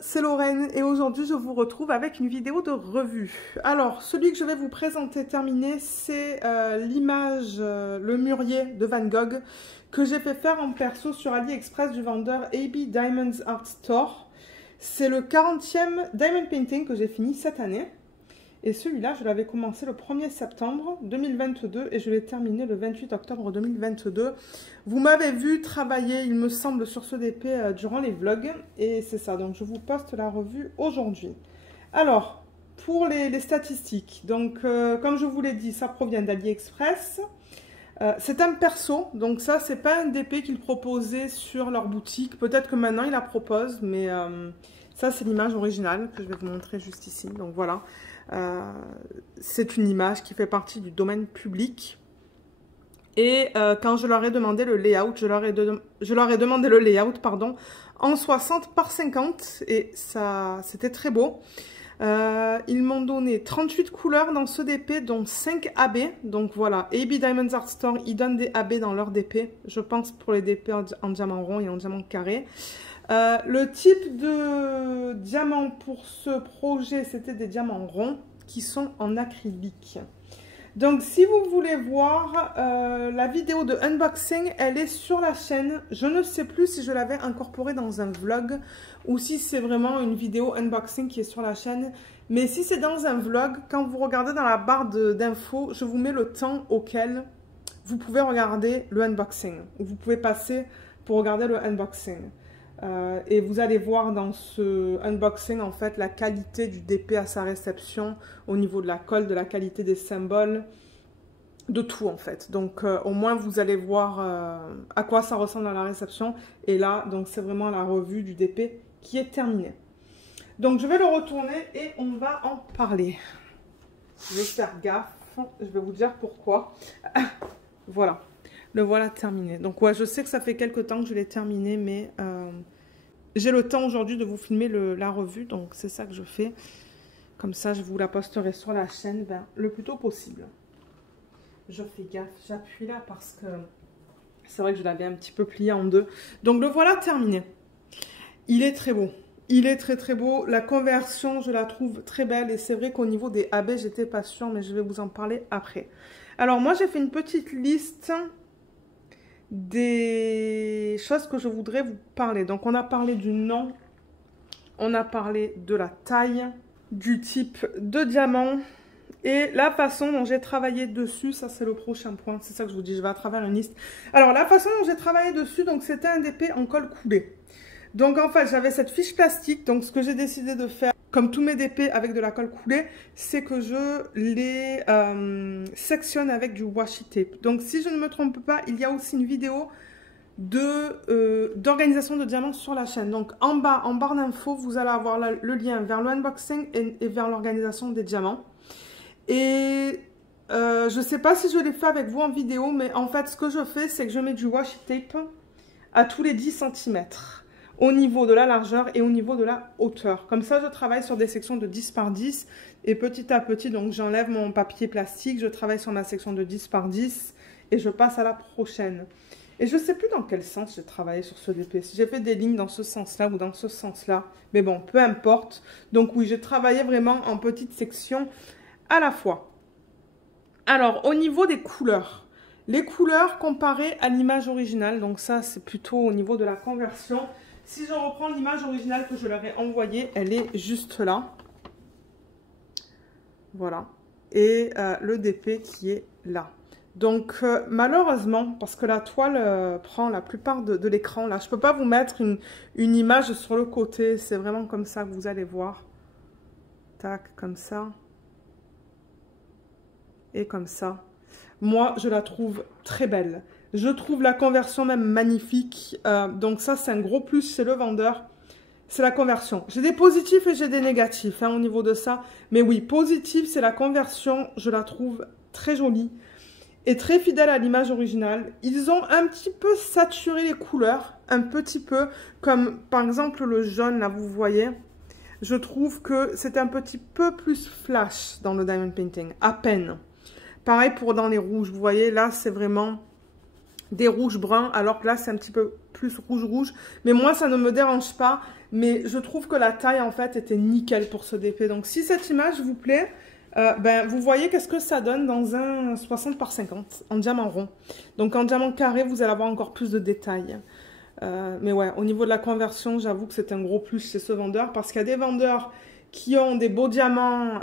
c'est Lorraine et aujourd'hui je vous retrouve avec une vidéo de revue. Alors celui que je vais vous présenter terminé, c'est l'image Le Mûrier de Van Gogh que j'ai fait faire en perso sur AliExpress du vendeur AB Diamonds Art Store. C'est le 40e Diamond Painting que j'ai fini cette année. Et celui-là, je l'avais commencé le 1er septembre 2022 et je l'ai terminé le 28 octobre 2022. Vous m'avez vu travailler, il me semble, sur ce DP durant les vlogs. Et c'est ça, donc je vous poste la revue aujourd'hui. Alors, pour les statistiques, donc comme je vous l'ai dit, ça provient d'AliExpress. C'est un perso, donc ça, c'est pas un DP qu'ils proposaient sur leur boutique. Peut-être que maintenant, ils la proposent, mais ça, c'est l'image originale que je vais vous montrer juste ici. Donc voilà. C'est une image qui fait partie du domaine public et quand je leur ai demandé le layout, je leur ai demandé le layout pardon, en 60 par 50 et ça c'était très beau. Ils m'ont donné 38 couleurs dans ce DP dont 5 AB, donc voilà, AB Diamonds Art Store, ils donnent des AB dans leur DP, je pense pour les DP en diamant rond et en diamant carré. Le type de diamant pour ce projet, c'était des diamants ronds qui sont en acrylique. Donc, si vous voulez voir la vidéo de unboxing, elle est sur la chaîne. Je ne sais plus si je l'avais incorporée dans un vlog ou si c'est vraiment une vidéo unboxing qui est sur la chaîne. Mais si c'est dans un vlog, quand vous regardez dans la barre d'infos, je vous mets le temps auquel vous pouvez regarder le unboxing. Vous pouvez passer pour regarder le unboxing. Et vous allez voir dans ce unboxing en fait la qualité du DP à sa réception au niveau de la colle, de la qualité des symboles, de tout en fait. Donc au moins vous allez voir à quoi ça ressemble à la réception. Et là donc c'est vraiment la revue du DP qui est terminée. Donc je vais le retourner et on va en parler. Je vais faire gaffe, je vais vous dire pourquoi. Voilà. Le voilà terminé. Donc ouais, je sais que ça fait quelques temps que je l'ai terminé, mais j'ai le temps aujourd'hui de vous filmer la revue, donc c'est ça que je fais. Comme ça, je vous la posterai sur la chaîne le plus tôt possible. Je fais gaffe, j'appuie là parce que c'est vrai que je l'avais un petit peu plié en deux. Donc le voilà terminé. Il est très beau. Il est très très beau. La conversion, je la trouve très belle. Et c'est vrai qu'au niveau des AB, j'étais pas sûre, mais je vais vous en parler après. Alors moi, j'ai fait une petite liste des choses que je voudrais vous parler. Donc on a parlé du nom, on a parlé de la taille, du type de diamant et la façon dont j'ai travaillé dessus. Ça c'est le prochain point, c'est ça que je vous dis, je vais à travers une liste. Alors la façon dont j'ai travaillé dessus, donc c'était un DP en colle coulée. Donc en fait j'avais cette fiche plastique, donc ce que j'ai décidé de faire, comme tous mes DP avec de la colle coulée, c'est que je les sectionne avec du washi tape. Donc si je ne me trompe pas, il y a aussi une vidéo d'organisation de diamants sur la chaîne. Donc en bas, en barre d'infos, vous allez avoir le lien vers le unboxing et vers l'organisation des diamants. Et je ne sais pas si je l'ai fait avec vous en vidéo, mais en fait ce que je fais, c'est que je mets du washi tape à tous les 10 cm. Au niveau de la largeur et au niveau de la hauteur. Comme ça, je travaille sur des sections de 10 par 10 et petit à petit, donc j'enlève mon papier plastique, je travaille sur ma section de 10 par 10 et je passe à la prochaine. Et je ne sais plus dans quel sens j'ai travaillé sur ce DP, si j'ai fait des lignes dans ce sens-là ou dans ce sens-là, mais bon, peu importe. Donc oui, j'ai travaillé vraiment en petites sections à la fois. Alors, au niveau des couleurs, les couleurs comparées à l'image originale, donc ça c'est plutôt au niveau de la conversion. Si je reprends l'image originale que je leur ai envoyée, elle est juste là. Voilà. Et le DP qui est là. Donc, malheureusement, parce que la toile prend la plupart de l'écran, là, je ne peux pas vous mettre une image sur le côté. C'est vraiment comme ça que vous allez voir. Tac, comme ça. Et comme ça. Moi, je la trouve très belle. Je trouve la conversion même magnifique. Donc ça, c'est un gros plus chez le vendeur. C'est la conversion. J'ai des positifs et j'ai des négatifs au niveau de ça. Mais oui, positif, c'est la conversion. Je la trouve très jolie et très fidèle à l'image originale. Ils ont un petit peu saturé les couleurs. Un petit peu. Comme par exemple le jaune, là, vous voyez. Je trouve que c'est un petit peu plus flash dans le Diamond Painting. À peine. Pareil pour dans les rouges. Vous voyez, là, c'est vraiment des rouges bruns, alors que là c'est un petit peu plus rouge. Mais moi ça ne me dérange pas, mais je trouve que la taille en fait était nickel pour ce DP. Donc si cette image vous plaît, ben, vous voyez qu'est-ce que ça donne dans un 60 par 50 en diamant rond. Donc en diamant carré, vous allez avoir encore plus de détails. Mais ouais, au niveau de la conversion, j'avoue que c'est un gros plus chez ce vendeur, parce qu'il y a des vendeurs qui ont des beaux diamants,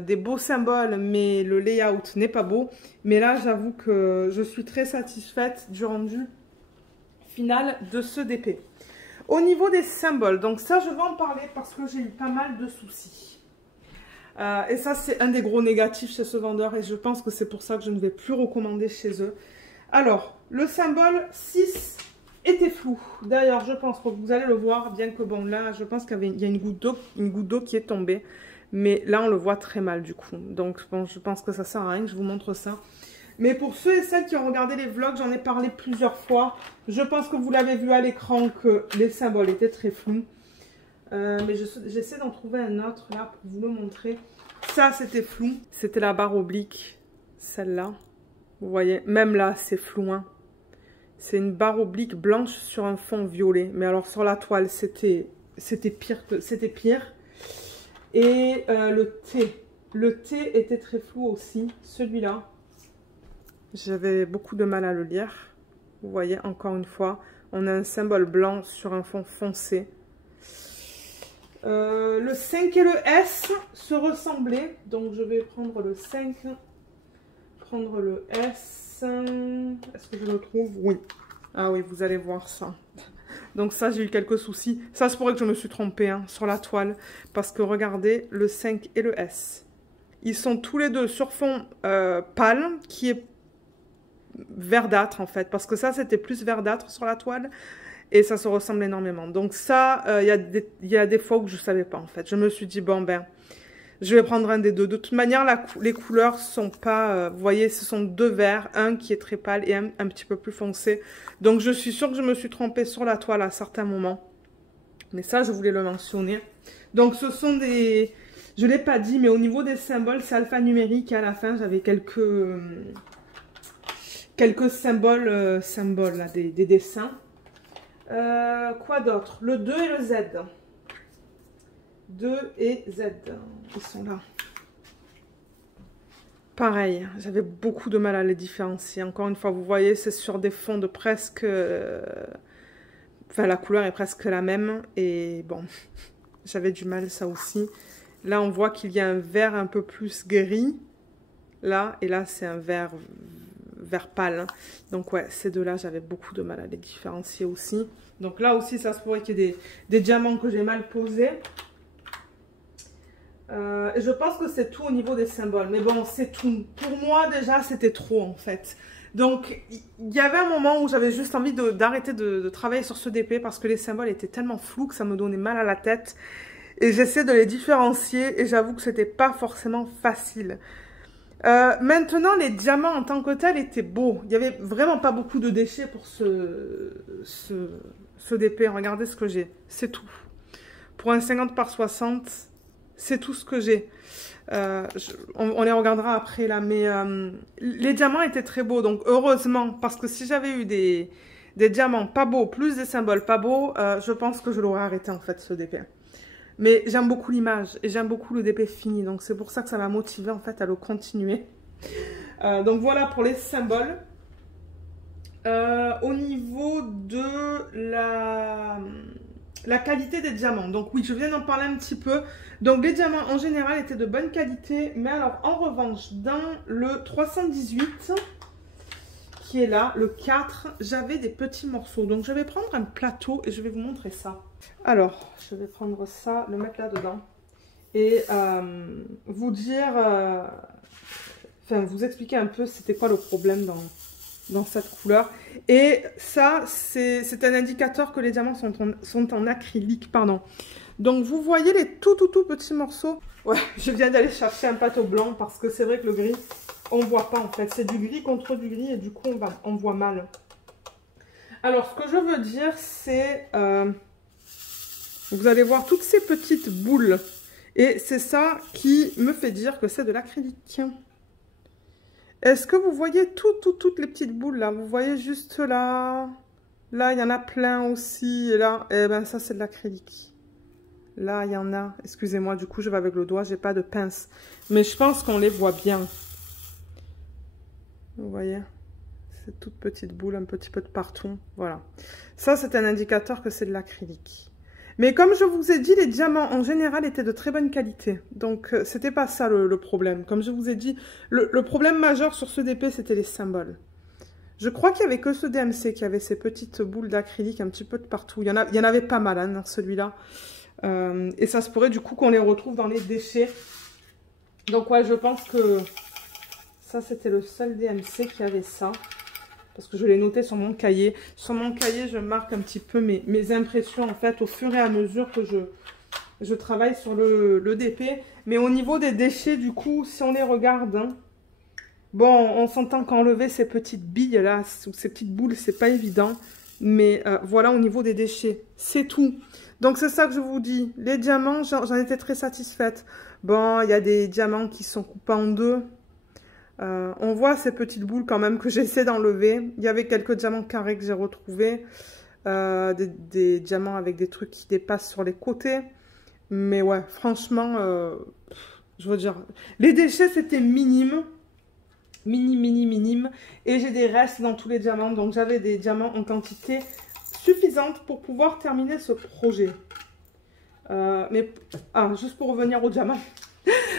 des beaux symboles, mais le layout n'est pas beau. Mais là, j'avoue que je suis très satisfaite du rendu final de ce DP. Au niveau des symboles, donc ça, je vais en parler parce que j'ai eu pas mal de soucis. Et ça, c'est un des gros négatifs chez ce vendeur et je pense que c'est pour ça que je ne vais plus recommander chez eux. Alors, le symbole 6 était flou. D'ailleurs, je pense que vous allez le voir, bien que bon, là, je pense qu'il y a une goutte d'eau qui est tombée. Mais là, on le voit très mal du coup. Donc, bon, je pense que ça sert à rien que je vous montre ça. Mais pour ceux et celles qui ont regardé les vlogs, j'en ai parlé plusieurs fois. Je pense que vous l'avez vu à l'écran que les symboles étaient très flous. Mais j'essaie d'en trouver un autre là pour vous le montrer. Ça, c'était flou. C'était la barre oblique, celle-là. Vous voyez, même là, c'est flou. Hein. C'est une barre oblique blanche sur un fond violet. Mais alors, sur la toile, c'était pire. Et le T. Le T était très flou aussi. Celui-là, j'avais beaucoup de mal à le lire. Vous voyez, encore une fois, on a un symbole blanc sur un fond foncé. Le 5 et le S se ressemblaient, donc je vais prendre le 5, prendre le S. Est-ce que je le trouve? Oui. Ah oui, vous allez voir ça. Donc ça, j'ai eu quelques soucis. Ça, c'est pour que je me suis trompée hein, sur la toile. Parce que regardez, le 5 et le S. Ils sont tous les deux sur fond pâle, qui est verdâtre en fait. Parce que ça, c'était plus verdâtre sur la toile. Et ça se ressemble énormément. Donc ça, il y a des fois où je ne savais pas en fait. Je me suis dit, bon ben, je vais prendre un des deux. De toute manière, les couleurs sont pas... vous voyez, ce sont deux verts. Un qui est très pâle et un petit peu plus foncé. Donc je suis sûre que je me suis trompée sur la toile à certains moments. Mais ça, je voulais le mentionner. Donc ce sont des... Je ne l'ai pas dit, mais au niveau des symboles, c'est alphanumérique. Et à la fin, j'avais quelques symboles, là, des dessins. Quoi d'autre? Le 2 et le Z. 2 et Z. Ils sont là. Pareil, j'avais beaucoup de mal à les différencier. Encore une fois, vous voyez, c'est sur des fonds de presque... Enfin, la couleur est presque la même. Et bon, j'avais du mal, ça aussi. Là, on voit qu'il y a un vert un peu plus gris. Là, et là, c'est un vert pâle. Donc ouais, ces deux-là, j'avais beaucoup de mal à les différencier aussi. Donc là aussi, ça se pourrait qu'il y ait des diamants que j'ai mal posés. Je pense que c'est tout au niveau des symboles. Mais bon, c'est tout. Pour moi, déjà, c'était trop en fait. Donc, il y avait un moment où j'avais juste envie d'arrêter de travailler sur ce DP parce que les symboles étaient tellement flous que ça me donnait mal à la tête. Et j'essaie de les différencier et j'avoue que c'était pas forcément facile. Maintenant, les diamants en tant que tels étaient beaux. Il n'y avait vraiment pas beaucoup de déchets pour ce DP. Regardez ce que j'ai. C'est tout. Pour un 50 par 60, c'est tout ce que j'ai. On les regardera après là. Mais les diamants étaient très beaux. Donc heureusement, parce que si j'avais eu des diamants pas beaux, plus des symboles pas beaux, je pense que je l'aurais arrêté en fait ce DP. Mais j'aime beaucoup l'image et j'aime beaucoup le DP fini. Donc c'est pour ça que ça m'a motivé en fait à le continuer. Donc voilà pour les symboles. Au niveau de la qualité des diamants. Donc oui, je viens d'en parler un petit peu. Donc les diamants en général étaient de bonne qualité. Mais alors en revanche, dans le 318... qui est là, le 4, j'avais des petits morceaux. Donc je vais prendre un plateau et je vais vous montrer ça. Alors, je vais prendre ça, le mettre là-dedans. Et vous dire, enfin vous expliquer un peu c'était quoi le problème dans cette couleur. Et ça, c'est un indicateur que les diamants sont en acrylique, pardon. Donc vous voyez les tout petits morceaux. Ouais, je viens d'aller chercher un plateau blanc parce que c'est vrai que le gris, on voit pas en fait. C'est du gris contre du gris et du coup on voit mal. Alors ce que je veux dire c'est... vous allez voir toutes ces petites boules. Et c'est ça qui me fait dire que c'est de l'acrylique. Est-ce que vous voyez toutes les petites boules là? Vous voyez juste là. Là, il y en a plein aussi. Et là, eh ben ça, c'est de l'acrylique. Là, il y en a. Excusez-moi, du coup, je vais avec le doigt. J'ai pas de pince. Mais je pense qu'on les voit bien. Vous voyez? C'est toutes petites boules, un petit peu de partout. Voilà. Ça, c'est un indicateur que c'est de l'acrylique. Mais comme je vous ai dit, les diamants en général étaient de très bonne qualité. Donc, c'était pas ça le problème. Comme je vous ai dit, le problème majeur sur ce DP, c'était les symboles. Je crois qu'il n'y avait que ce DMC qui avait ces petites boules d'acrylique un petit peu de partout. Il y en avait pas mal hein, dans celui-là. Et ça se pourrait du coup qu'on les retrouve dans les déchets. Donc ouais, je pense que ça, c'était le seul DMC qui avait ça. Parce que je l'ai noté sur mon cahier. Sur mon cahier, je marque un petit peu mes impressions, en fait, au fur et à mesure que je travaille sur le DP. Mais au niveau des déchets, du coup, si on les regarde, hein, bon, on s'entend qu'enlever ces petites billes-là, ou ces petites boules, c'est pas évident. Mais voilà, au niveau des déchets, c'est tout. Donc, c'est ça que je vous dis. Les diamants, j'en étais très satisfaite. Bon, il y a des diamants qui sont coupés en deux. On voit ces petites boules quand même que j'essaie d'enlever. Il y avait quelques diamants carrés que j'ai retrouvés. Des diamants avec des trucs qui dépassent sur les côtés. Mais ouais, franchement, je veux dire, les déchets c'était minime. Minime. Et j'ai des restes dans tous les diamants. Donc j'avais des diamants en quantité suffisante pour pouvoir terminer ce projet. Juste pour revenir aux diamants.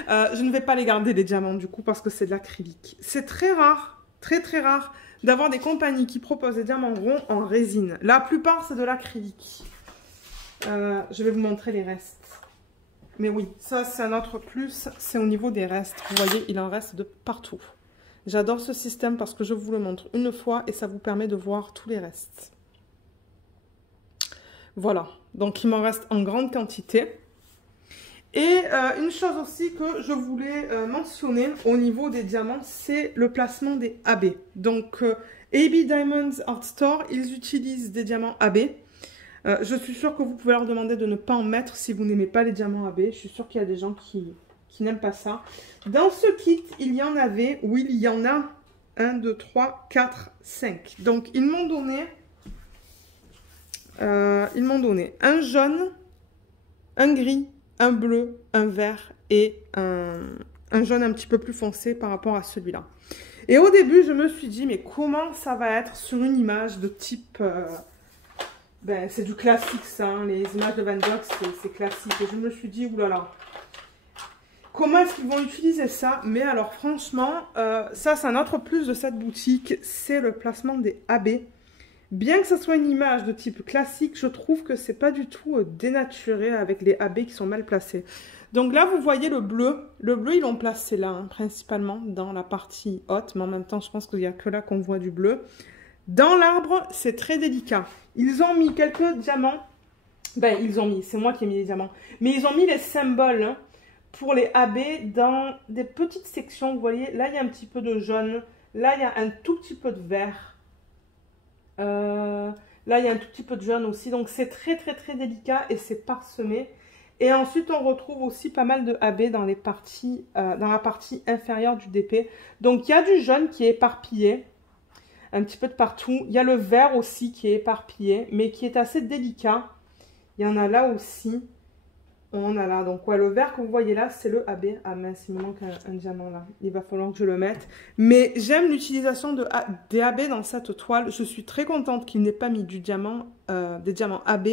Je ne vais pas les garder les diamants du coup parce que c'est de l'acrylique. C'est très rare, très rare d'avoir des compagnies qui proposent des diamants ronds en résine. La plupart c'est de l'acrylique. Je vais vous montrer les restes. Mais oui, ça c'est un autre plus, c'est au niveau des restes. Vous voyez, il en reste de partout. J'adore ce système parce que je vous le montre une fois et ça vous permet de voir tous les restes. Voilà, donc il m'en reste en grande quantité. Et une chose aussi que je voulais mentionner au niveau des diamants, c'est le placement des AB. Donc, AB Diamonds Art Store, ils utilisent des diamants AB. Je suis sûre que vous pouvez leur demander de ne pas en mettre si vous n'aimez pas les diamants AB. Je suis sûre qu'il y a des gens qui n'aiment pas ça. Dans ce kit, il y en avait, oui, il y en a 1, 2, 3, 4, 5. Donc, ils m'ont donné un jaune, un gris, un bleu, un vert et un jaune un petit peu plus foncé par rapport à celui-là. Et au début, je me suis dit, mais comment ça va être sur une image de type... c'est du classique ça, hein, les images de Van Gogh, c'est classique. Et je me suis dit, oulala, comment est-ce qu'ils vont utiliser ça? Mais alors franchement, ça c'est un autre plus de cette boutique, c'est le placement des AB. Bien que ce soit une image de type classique, je trouve que c'est pas du tout dénaturé avec les AB qui sont mal placés. Donc là, vous voyez le bleu. Le bleu, ils l'ont placé là, hein, principalement dans la partie haute. Mais en même temps, je pense qu'il n'y a que là qu'on voit du bleu. Dans l'arbre, c'est très délicat. Ils ont mis quelques diamants. C'est moi qui ai mis les diamants. Mais ils ont mis les symboles hein, pour les AB dans des petites sections. Vous voyez, là, il y a un petit peu de jaune. Là, il y a un tout petit peu de vert. Là, il y a un tout petit peu de jaune aussi. Donc, c'est très délicat et c'est parsemé. Et ensuite, on retrouve aussi pas mal de AB dans la partie inférieure du DP. Donc, il y a du jaune qui est éparpillé. Un petit peu de partout. Il y a le vert aussi qui est éparpillé, mais qui est assez délicat. Il y en a là aussi. On a là. Donc, ouais, le vert que vous voyez là, c'est le AB. Ah mince, il me manque un diamant là. Il va falloir que je le mette. Mais j'aime l'utilisation des AB dans cette toile. Je suis très contente qu'il n'ait pas mis des diamants AB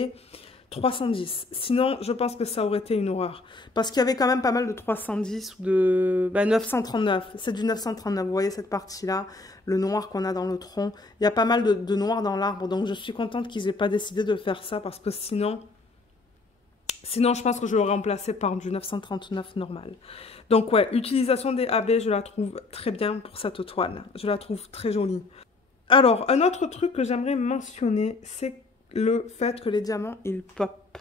310. Sinon, je pense que ça aurait été une horreur. Parce qu'il y avait quand même pas mal de 310 ou de 939. C'est du 939. Vous voyez cette partie-là, le noir qu'on a dans le tronc. Il y a pas mal de noir dans l'arbre. Donc, je suis contente qu'ils n'aient pas décidé de faire ça parce que sinon, je pense que je l'aurais remplacé par du 939 normal. Donc, ouais, utilisation des AB, je la trouve très bien pour cette toile. Je la trouve très jolie. Alors, un autre truc que j'aimerais mentionner, c'est le fait que les diamants, ils pop.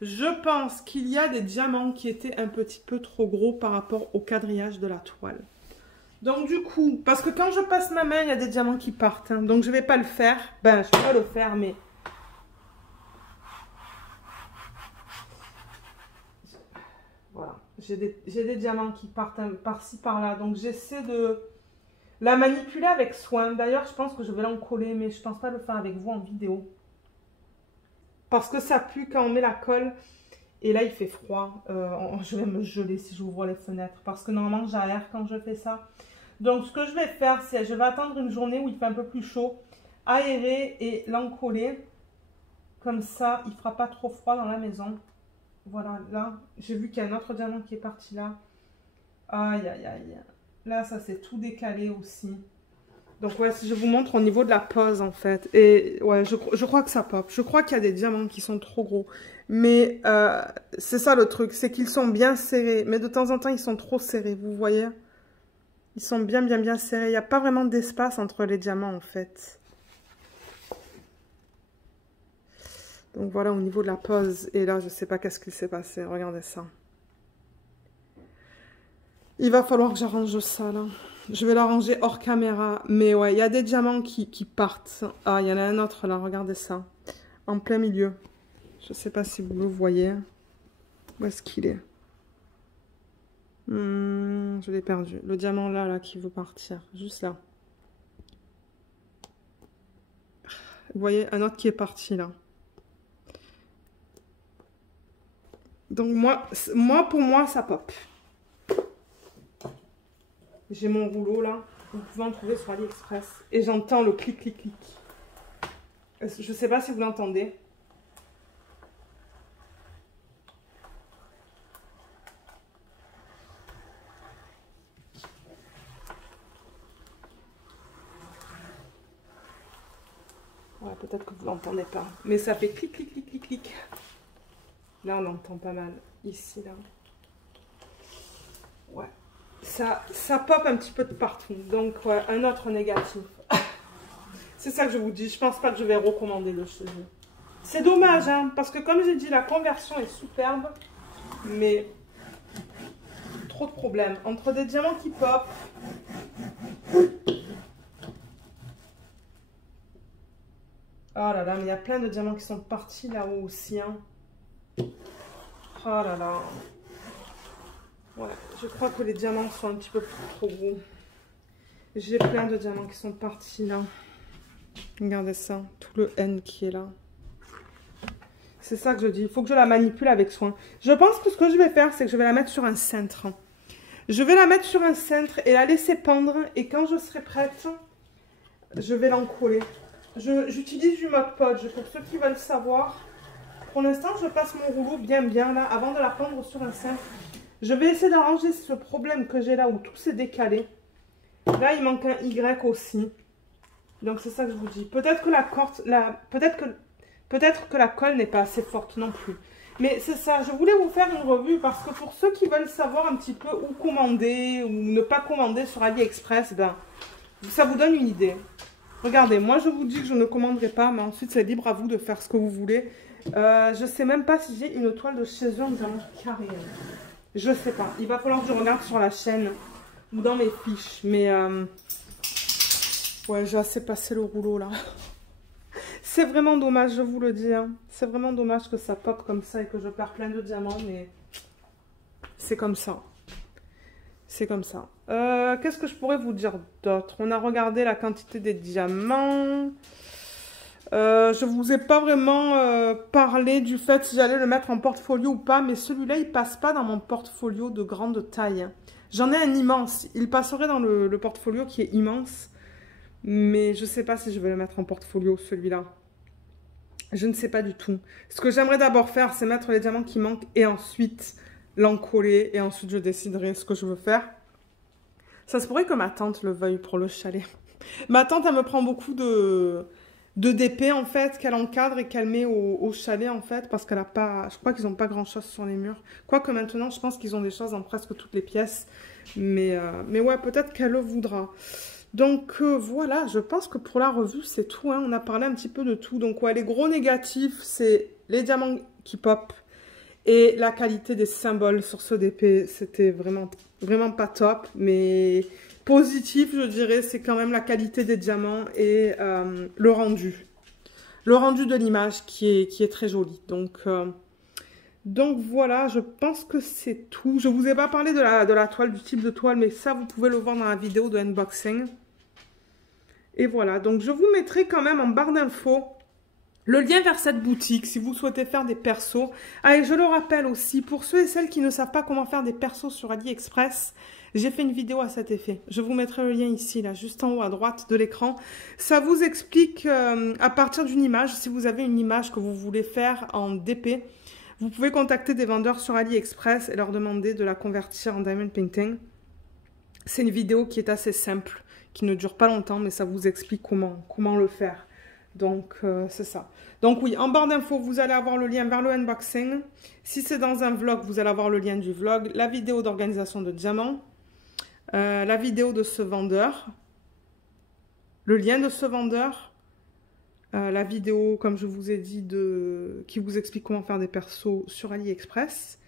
Je pense qu'il y a des diamants qui étaient un petit peu trop gros par rapport au quadrillage de la toile. Donc du coup, parce que quand je passe ma main, il y a des diamants qui partent. Hein, donc je ne vais pas le faire. Je vais pas le faire, mais... Voilà. J'ai des diamants qui partent par-ci, par-là. Donc j'essaie de La manipuler avec soin. D'ailleurs, je pense que je vais l'encoller, mais je pense pas le faire avec vous en vidéo. Parce que ça pue quand on met la colle. Et là, il fait froid. Je vais me geler si j'ouvre les fenêtres. Parce que normalement, j'aère quand je fais ça. Donc, ce que je vais faire, c'est je vais attendre une journée où il fait un peu plus chaud. Aérer et l'encoller. Comme ça, il ne fera pas trop froid dans la maison. Voilà, là, j'ai vu qu'il y a un autre diamant qui est parti là. Aïe, aïe, aïe. Là, ça s'est tout décalé aussi. Donc, ouais, si je vous montre au niveau de la pose, en fait. Et ouais, je crois que ça pop. Je crois qu'il y a des diamants qui sont trop gros. Mais c'est ça le truc, c'est qu'ils sont bien serrés. Mais de temps en temps, ils sont trop serrés, vous voyez? Ils sont bien serrés. Il n'y a pas vraiment d'espace entre les diamants, en fait. Donc voilà, au niveau de la pose. Et là, je ne sais pas qu'est-ce qu'il s'est passé. Regardez ça. Il va falloir que j'arrange ça, là. Je vais l'arranger hors caméra. Mais ouais, il y a des diamants qui partent. Ah, il y en a un autre, là. Regardez ça. En plein milieu. Je ne sais pas si vous le voyez. Où est-ce qu'il est? Je l'ai perdu. Le diamant là, qui veut partir. Juste là. Vous voyez, un autre qui est parti là. Donc pour moi, ça pop. J'ai mon rouleau là. Vous pouvez en trouver sur AliExpress. Et j'entends le clic, clic, clic. Je ne sais pas si vous l'entendez. Ouais, peut-être que vous l'entendez pas. Mais ça fait clic, clic, clic, clic, clic. Là, on l'entend pas mal. Ici, là. Ouais. Ça pop un petit peu de partout. Donc, ouais, un autre négatif. C'est ça que je vous dis. Je pense pas que je vais recommander le chez eux. C'est dommage, hein. Parce que comme j'ai dit, la conversion est superbe. Mais trop de problèmes. Entre des diamants qui pop. Oh là là, mais il y a plein de diamants qui sont partis là-haut aussi, hein. Oh là là. Ouais, je crois que les diamants sont un petit peu trop gros. J'ai plein de diamants qui sont partis là. Regardez ça, tout le N qui est là. C'est ça que je dis, il faut que je la manipule avec soin. Je pense que ce que je vais faire, c'est que je vais la mettre sur un cintre. Je vais la mettre sur un cintre et la laisser pendre. Et quand je serai prête, je vais l'encoller. J'utilise du Mod Podge pour ceux qui veulent savoir. Pour l'instant, je passe mon rouleau bien là, avant de la pendre sur un cintre. Je vais essayer d'arranger ce problème que j'ai là où tout s'est décalé. Là, il manque un Y aussi. Donc, c'est ça que je vous dis. Peut-être que peut-être que la colle n'est pas assez forte non plus. Mais c'est ça, je voulais vous faire une revue parce que pour ceux qui veulent savoir un petit peu où commander ou ne pas commander sur AliExpress, ben, ça vous donne une idée. Regardez, moi je vous dis que je ne commanderai pas, mais ensuite c'est libre à vous de faire ce que vous voulez. Je ne sais même pas si j'ai une toile de chez eux en diamant carré. Je ne sais pas. Il va falloir que je regarde sur la chaîne ou dans mes fiches. Mais ouais, j'ai assez passé le rouleau là. C'est vraiment dommage, je vous le dis. Hein. C'est vraiment dommage que ça pop comme ça et que je perds plein de diamants, mais c'est comme ça. C'est comme ça. Qu'est-ce que je pourrais vous dire d'autre? On a regardé la quantité des diamants. Je vous ai pas vraiment parlé du fait si j'allais le mettre en portfolio ou pas, mais celui-là, il passe pas dans mon portfolio de grande taille. J'en ai un immense. Il passerait dans le portfolio qui est immense, mais je sais pas si je vais le mettre en portfolio, celui-là. Je ne sais pas du tout. Ce que j'aimerais d'abord faire, c'est mettre les diamants qui manquent et ensuite l'encoller. Et ensuite, je déciderai ce que je veux faire. Ça se pourrait que ma tante le veuille pour le chalet. Ma tante, elle me prend beaucoup de DP, en fait, qu'elle encadre et qu'elle met au chalet, en fait, parce qu'elle a pas... Je crois qu'ils n'ont pas grand-chose sur les murs. Quoique maintenant, je pense qu'ils ont des choses dans presque toutes les pièces. Mais ouais, peut-être qu'elle le voudra. Donc voilà, je pense que pour la revue, c'est tout. Hein. On a parlé un petit peu de tout. Donc ouais, les gros négatifs, c'est les diamants qui pop et la qualité des symboles sur ce DP. C'était vraiment pas top. Mais positif, je dirais, c'est quand même la qualité des diamants et le rendu. Le rendu de l'image qui est très joli. Donc voilà, je pense que c'est tout. Je ne vous ai pas parlé de la toile, du type de toile, mais ça, vous pouvez le voir dans la vidéo de unboxing. Et voilà, donc je vous mettrai quand même en barre d'infos le lien vers cette boutique si vous souhaitez faire des persos. Ah, et je le rappelle aussi, pour ceux et celles qui ne savent pas comment faire des persos sur AliExpress, j'ai fait une vidéo à cet effet. Je vous mettrai le lien ici, là, juste en haut à droite de l'écran. Ça vous explique à partir d'une image, si vous avez une image que vous voulez faire en DP, vous pouvez contacter des vendeurs sur AliExpress et leur demander de la convertir en Diamond Painting. C'est une vidéo qui est assez simple, qui ne dure pas longtemps, mais ça vous explique comment le faire. Donc, c'est ça. Donc oui, en barre d'infos, vous allez avoir le lien vers le unboxing. Si c'est dans un vlog, vous allez avoir le lien du vlog, la vidéo d'organisation de diamants, la vidéo de ce vendeur, le lien de ce vendeur, la vidéo, comme je vous ai dit, qui vous explique comment faire des persos sur AliExpress.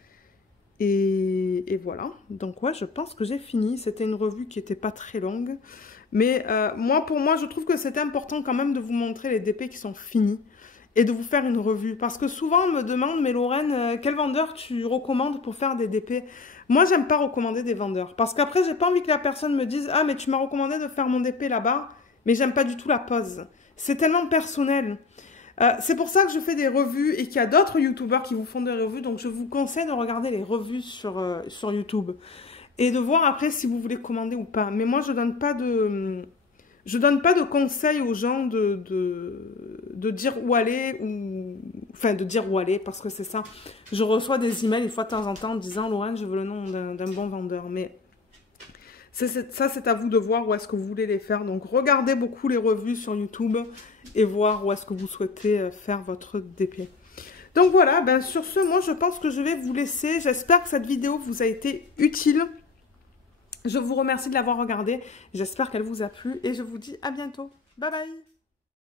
Et voilà. Donc ouais, je pense que j'ai fini. C'était une revue qui n'était pas très longue. Mais pour moi, je trouve que c'était important quand même de vous montrer les DP qui sont finis et de vous faire une revue. Parce que souvent, on me demande, mais Lorraine, quel vendeur tu recommandes pour faire des DP? Moi, j'aime pas recommander des vendeurs. Parce qu'après, j'ai pas envie que la personne me dise, ah, mais tu m'as recommandé de faire mon DP là-bas, mais j'aime pas du tout la pose. C'est tellement personnel. C'est pour ça que je fais des revues et qu'il y a d'autres youtubeurs qui vous font des revues. Donc, je vous conseille de regarder les revues sur YouTube. Et de voir après si vous voulez commander ou pas. Mais moi, je donne pas de conseils aux gens de dire où aller ou... Enfin, de dire où aller, parce que c'est ça. Je reçois des emails une fois de temps en temps en disant « Lorraine, je veux le nom d'un bon vendeur. » Mais ça, c'est à vous de voir où est-ce que vous voulez les faire. Donc, regardez beaucoup les revues sur YouTube et voir où est-ce que vous souhaitez faire votre DP. Donc voilà, ben sur ce, moi, je pense que je vais vous laisser. J'espère que cette vidéo vous a été utile. Je vous remercie de l'avoir regardée. J'espère qu'elle vous a plu et je vous dis à bientôt. Bye bye!